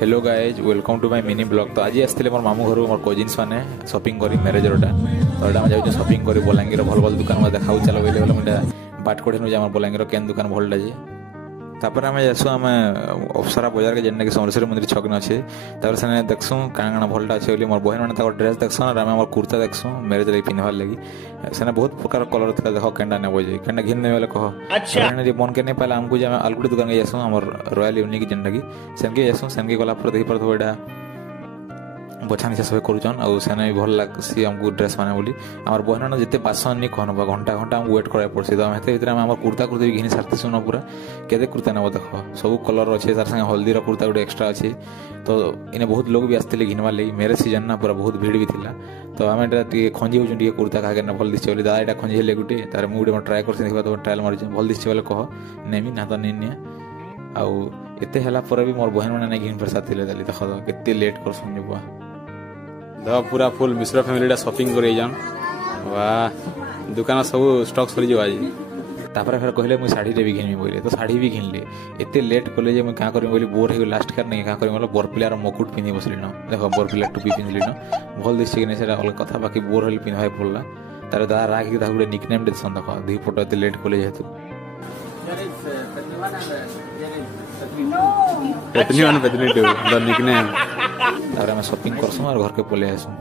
Hello guys welcome to my mini blog. तो आज आसते मोर मामू घर मोर कजिन्स मैंने शॉपिंग करी मैरेज रोटा तो यहाँ जाऊँ शॉपिंग करी बलांगीर भल भल दुकान देखा चलो बोले मुझे बाट कोठी नुजे बलांगीर केन दुकान भलटा जे तापर आम जासु आम अप्सरा बजार के जेनटा कि समलेश्वरी मंदिर छक न अच्छे से देखसूँ काण काण भलटा अच्छे बोली मोर बहन मैंने ड्रेस देखसूँ और आम कुर्ता देखसूँ मैरेज लगे पिंधवार लगी से बहुत प्रकार कलर था देख केन्टा नेब जे केन्टा घिन ने कह मन के नहीं पाला आमको जे आलगुड़ी दुकान के जासूँ आम रॉयल यूनिक जेनटा कि सेनके जासूँ सेनके गला देखी पार्थ एटा बछा निशा सब करुचन आउ सेने भी भल लग्सी आमको ड्रेस मैंने बोली आम बहन मैंने जिते बासन नहीं कहन घंटा घंटा आम वेट कराया पड़सी तो हेते भितर आम कुर्ता कुर्ता भी घिनी सारती न पूरा केते कुर्ता नेब देख सब कलर अच्छे तार संगे हल्दी कुर्ता गोटे एक्सट्रा अच्छे तो इन्हें बहुत लोग भी आसते घिनवार लगी मेरे सीजन ना पूरा बहुत भीड़ भी थिला तो आम खंजी हो कुर्ता क्या भल दिशे बोली दादा यहाँ खंजी हेले गोटे तार मुझे ट्राए कर तो ट्रायल मारी भल दिशे बोले कह नेमी ना तो नहीं आउ एत है भी मोर बहन मैंने नहीं घिन पर साथ देख के लेट कर सुन बुआ दवा पूरा फुल मिश्र फैमिली शॉपिंग कर जान वाह दुकान सब स्टॉक सरी आज तापर फिर कहले मुझे शाढ़ी भी घिनमी बोले तो शाढ़ी भी घिनले एत लेट कले जे मुझे क्या करी बोली बोर हो लास्ट कार नहीं क्या करी बोले बरपिलार मुकुट पिंधि बसली न देख बरपिला टोपी पिंधली न भल दिशे कि नहीं अलग कथा बाकी बोर होली पिंधा पड़ला तार दादा राखी गोटे निकनेम देसन देख दुई फोट एत लेट कले जेहेतु Paithani one Paithani to the nickname तार आम शॉपिंग करसुँ और घर के पलि आसुँ।